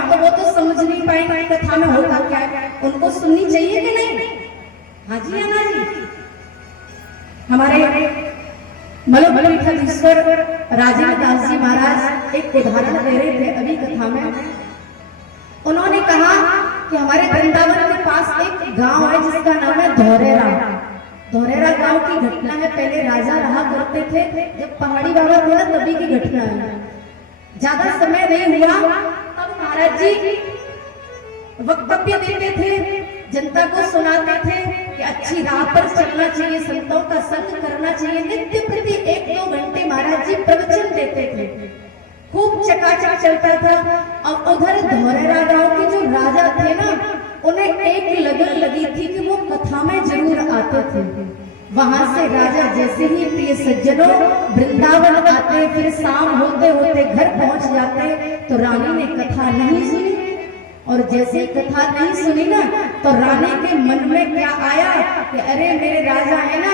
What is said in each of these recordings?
तो वो तो समझ नहीं पाएंगे कथा में होता क्या है, उनको सुननी चाहिए कि नहीं? हाँ जी अन्ना जी, हमारे मलबीश्वर राजेंद्र दास जी महाराज एक उदाहरण दे रहे थे अभी कथा में। उन्होंने कहा कि हमारे वृंदावन के पास एक गांव है जिसका नाम है धौरेरा। धौरेरा गांव की घटना है, पहले राजा रहा करते थे, जब पहाड़ी बाबा थे ना तभी की घटना है, ज्यादा समय नहीं हुआ। तब महाराज जी वक्तव्य देते थे, जनता को सुनाते थे कि अच्छी राह पर चलना चाहिए, संतों का संग करना चाहिए। नित्य प्रति 1-2 घंटे महाराज जी प्रवचन देते थे, खूब चकाचक चलता था। और उधर धौरेरा गांव के जो राजा थे ना, उन्हें एक लगन लगी थी कि वो कथा में जरूर आते थे। वहां से राजा जैसे ही प्रिय सज्जनों वृंदावन आते, फिर शाम होते होते घर पहुंच जाते, तो रानी ने कथा नहीं सुनी। और जैसे कथा नहीं सुनी ना, तो रानी के मन में क्या आया कि अरे मेरे राजा है ना,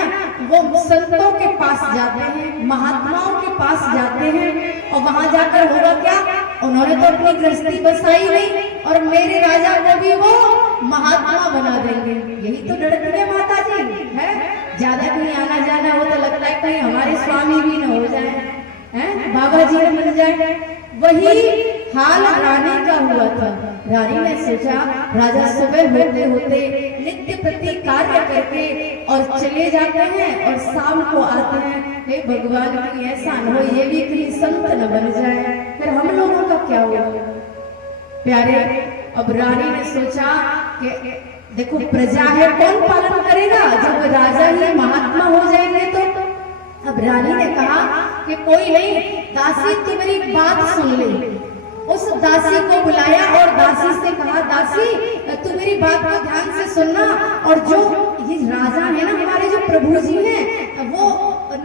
वो संतों के पास जाते हैं, महात्माओं के पास जाते हैं, और वहां जाकर होगा क्या, उन्होंने तो अपनी गृहस्थी बसाई नहीं, और मेरे राजा को भी वो महात्मा बना देंगे। यही तो डरती है माता जी है। ज्यादा कहीं आना जाना हो तो लगता है कहीं हमारे स्वामी भी न हो जाए, हैं बाबा जी न बन जाए। वही हाल रानी का हुआ था। रानी ने सोचा, राजा सुबह होते होते नित्य प्रति कार्य करके और चले जाते हैं, और शाम को आते हैं, हे भगवान की ऐसा न हो ये भी कहीं संत न बन जाए, फिर हम लोगों का क्या होगा। प्यारे, अब रानी ने सोचा कि देखो प्रजा है, कौन पालन करेगा जब राजा ही महात्मा हो जाएंगे तो। अब रानी ने कहा कि कोई नहीं, दासी तू मेरी बात सुन ले। उस दासी को बुलाया और दासी से कहा, दासी तू मेरी बात को ध्यान से सुनना, और जो ये राजा है ना हमारे जो प्रभु जी हैं, वो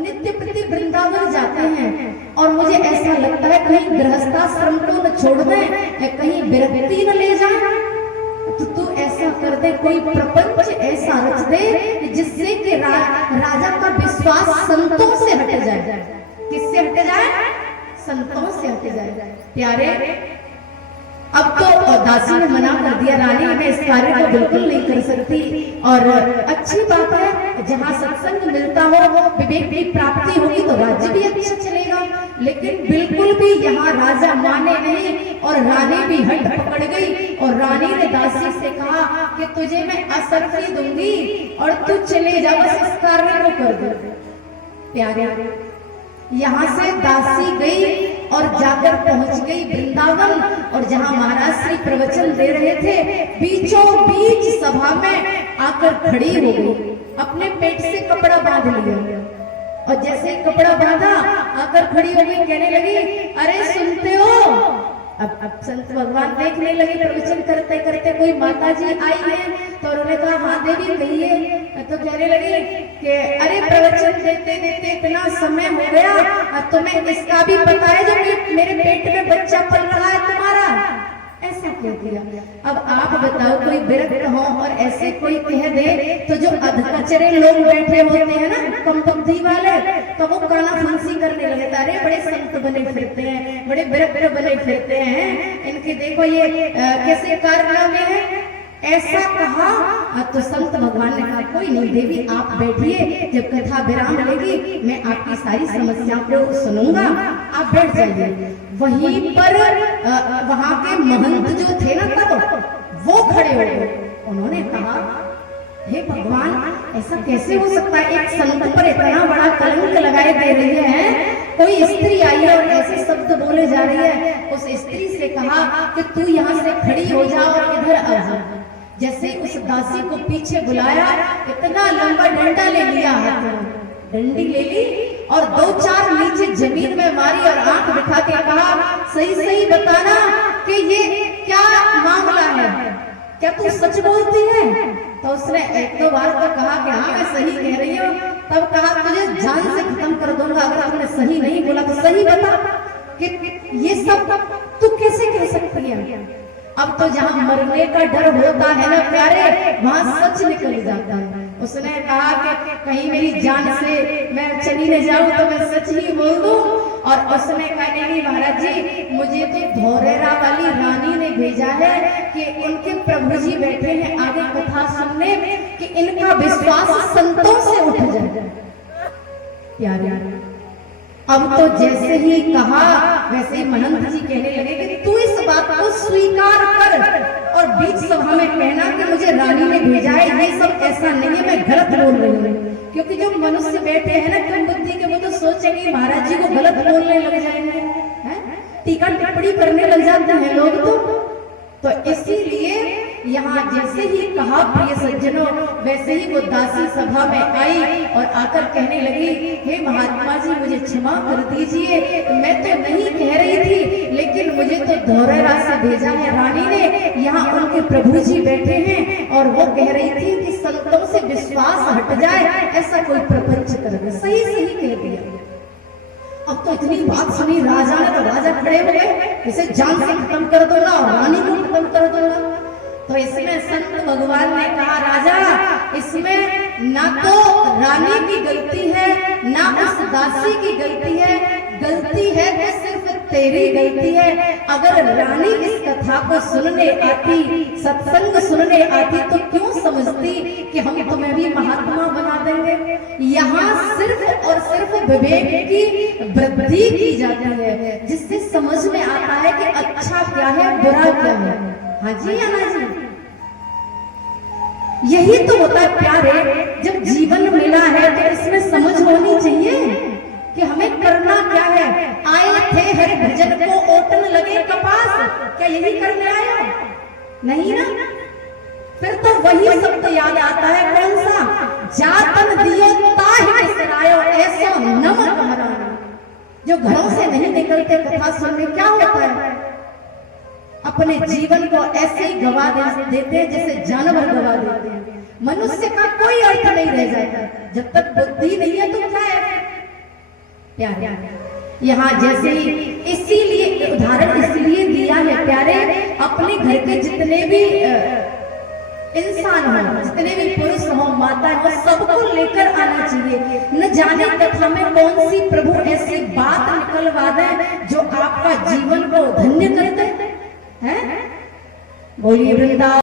नित्य प्रति वृंदावन जाते हैं, और मुझे ऐसा लगता है कहीं गृहस्थाश्रम को न छोड़ दें, कहीं विरक्ति न ले जाए। तो तू ऐसा कर दे, कोई प्रपंच ऐसा रच दे जिससे कि राजा का विश्वास संतों से हट जाए। किससे हट जाए? संतों से हट जाए। प्यारे, अब तो दासी ने मना कर दिया, रानी मैं इस कार्य को बिल्कुल नहीं कर सकती, और अच्छी बात है जहाँ सत्संग मिलता हो, विवेक की प्राप्ति होगी तो राज्य भी अच्छा चलेगा, लेकिन बिल्कुल भी यहाँ राजा माने नहीं, और रानी भी हट पकड़ गई। और रानी ने दासी से कहा कि तुझे मैं असरफी दूंगी और तू चले जा, बस इस कार्य को कर दे। प्यारे, यहाँ से दासी गई और जाकर पहुंच गई वृंदावन, और जहां महाराज श्री प्रवचन दे रहे थे, बीचों बीच सभा में आकर खड़ी हो गई, अपने पेट से कपड़ा बांध लिया, और जैसे कपड़ा बांधा आकर खड़ी हो गई, कहने लगी, अरे सुनते हो। अब संत भगवान देखने लगे प्रवचन करते करते कोई माता जी आई है, तो उन्होंने कहा हाँ देवी कहिए। तो कहने लगे कि अरे प्रवचन देते देते इतना समय हो गया, अब तुम्हें इसका भी पता है जो मेरे पेट में बच्चा पल रहा है तुम्हारा, ऐसा क्यों किया। अब आप बताओ, कोई विरक्त हो और ऐसे कोई कह दे, तो जो अधकचरे लोग बैठे होते हैं ना कम बुद्धि वाले, तो वो काना फंसी करने लगे, अरे बड़े संत बने फिरते हैं, बड़े विरक्त बने फिरते हैं, इनके देखो ये कैसे कारनामे हैं, ऐसा कहा। तो संत भगवान ने कहा, कोई नहीं देवी आप बैठिए, जब कथा विराम लेगी मैं आपकी सारी समस्याओं को सुनूंगा, आप बैठ जाइए। वहीं पर वहां के महंत जो थे ना तब वो खड़े हो गए, उन्होंने कहा, हे भगवान ऐसा कैसे हो सकता है, एक संत पर इतना बड़ा कलंक लगाए दे रही है, कोई स्त्री आई है और ऐसे शब्द बोले जा रही है। उस स्त्री से कहा कि तू यहाँ से खड़ी हो जा और इधर आ जा। जैसे उस दासी को पीछे बुलाया, इतना लंबा डंडा ले लिया, डंडी ले ली और 2-4 नीचे जमीन में मारी, और आंख दिखा के कहा, सही सही बताना कि ये क्या मामला है, क्या तू सच बोलती है। तो उसने 1-2 बार तो कहा कि हाँ मैं सही कह रही हूँ। तब कहा, तुझे जान से खत्म कर दूंगा अगर तुमने सही नहीं बोला तो। सही बता कि ये सब तू कैसे कह सकती है। अब तो जहाँ मरने का डर होता है ना प्यारे, वहां सच निकल जाता है। उस कहीं मेरी जान से मैं चली न जाऊं तो मैं सच ही बोल दूं। और उसने कहा नहीं महाराज जी, मुझे तो धोरेरा वाली रानी ने भेजा है कि उनके प्रभु जी बैठे हैं आगे कथा सुनने, कि इनका विश्वास संतों से उठ जाए। प्यारे, अब तो जैसे ही कहा वैसे ही महंत जी कहने लगे कि तू इस बात को स्वीकार कर और बीच सभा में कहना कि मुझे रानी ने भेजा है, ये सब ऐसा नहीं है, मैं गलत बोल रही हूँ। क्योंकि जो मनुष्य बैठे हैं ना कम बुद्धि के, वो तो सोचेंगे महाराज जी को गलत बोलने लग जाएंगे, टीका टिप्पणी करने लग जाते हैं लोग। तो इसीलिए यहाँ जैसे ही कहा प्रिय सज्जनों, वैसे ही वो दासी सभा में आई और आकर कहने लगी, हे महात्मा जी मुझे क्षमा कर दीजिए, मैं तो नहीं कह रही थी, लेकिन मुझे तो धोरेरा से भेजा है रानी ने, यहाँ उनके प्रभु जी बैठे हैं और वो कह रही थी कि संतों से विश्वास हट जाए, ऐसा कोई प्रपंच कर दे। सही सही कह दिया। अब तो इतनी बात सुनी राजा ने, तो राजा खड़े हो गए, इसे जान से खत्म कर दो ना और रानी को खत्म कर दो ना। तो इसमें संत भगवान ने कहा, राजा इसमें ना तो रानी की गलती है ना उस दासी की गलती है, गलती है तो सिर्फ तेरी गलती है। अगर रानी इस कथा को सुनने आती, सत्संग सुनने आती, तो क्यों समझती कि हम तुम्हें भी महात्मा बना देंगे। यहाँ सिर्फ और सिर्फ विवेक की वृद्धि की जाती है, जिससे समझ में आता है कि अच्छा क्या है बुरा क्या है। हाँ जी या ना जी, यही तो होता है प्यारे। जब जीवन मिला है तो इसमें समझ होनी चाहिए कि हमें करना क्या है। आए थे हरि भजन को ओटन लगे कपास, क्या यही करने आए? नहीं ना। फिर तो वही शब्द याद आता है, कौन सा? जातन दियो ताहि बिसरायो ऐसो नम तुम्हारा। जो घरों से नहीं निकलते कथा सुनने, क्या होता है? अपने जीवन को ऐसे ही गवा देते हैं जैसे जानवर गवा देते हैं। मनुष्य का कोई अर्थ नहीं रह जाता जब तक बुद्धि नहीं है। तो क्या है प्यारे, यहाँ जैसे ही, इसीलिए उदाहरण इसलिए दिया है प्यारे, अपने घर के जितने भी इंसान हो, जितने भी पुरुष हो, माता हो, सबको लेकर आना चाहिए। न जाने कथा में कौन सी प्रभु ऐसी बात निकलवा दे जो आपका जीवन को धन्य कर दे। बोलिए वृंदावन।